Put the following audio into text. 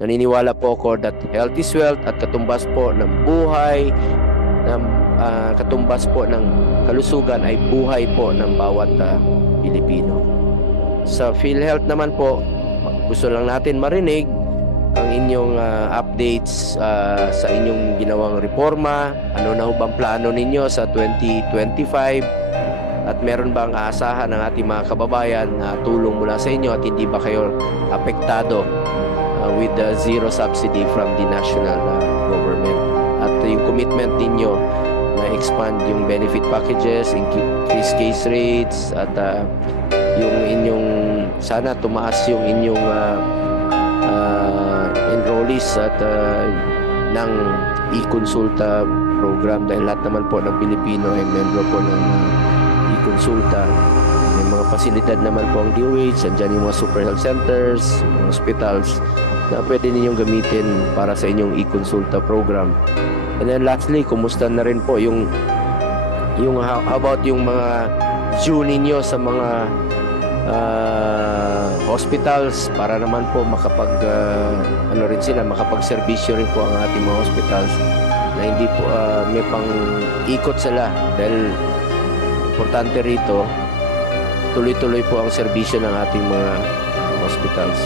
Naniniwala po ako that health is wealth at katumbas po ng buhay, katumbas po ng kalusugan ay buhay po ng bawat Pilipino. Sa PhilHealth naman po, gusto lang natin marinig ang inyong updates sa inyong ginawang reforma. Ano na ho bang plano ninyo sa 2025? At meron bang aasahan ng ating mga kababayan na tulong mula sa inyo at hindi ba kayo apektado with the zero subsidy from the national government? At yung commitment ninyo na expand yung benefit packages, increase case rates, at yung inyong sana tumaas yung inyong enrollees at ng e-consulta program, dahil lahat naman po ng Pilipino ay membro po ng e-consulta. May mga pasilidad naman po ang DOH, andyan yung mga super health centers, mga hospitals na pwede ninyong gamitin para sa inyong e-consulta program. And then lastly, kumusta na rin po yung how about yung mga due ninyo sa mga hospitals, para naman po makapag-serbisyo rin po ang ating mga hospitals na hindi po may pang ikot sila, dahil importante rito tuloy-tuloy po ang serbisyo ng ating mga hospitals.